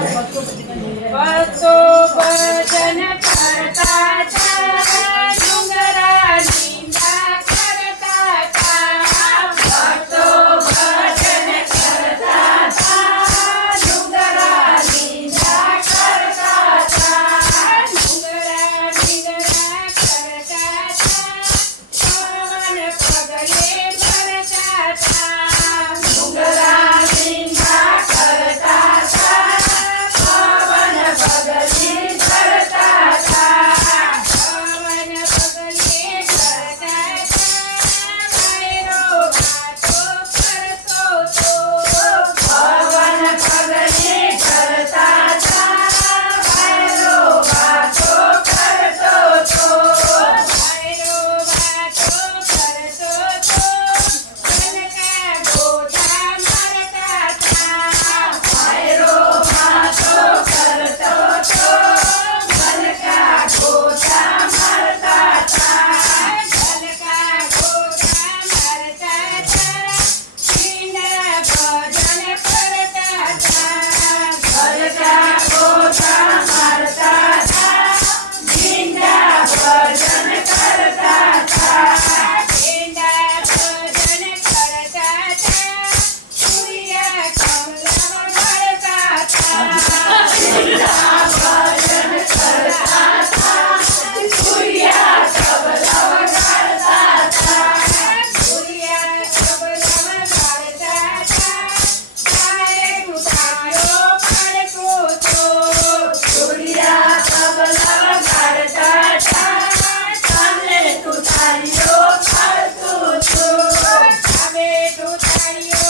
Gracias. Mario.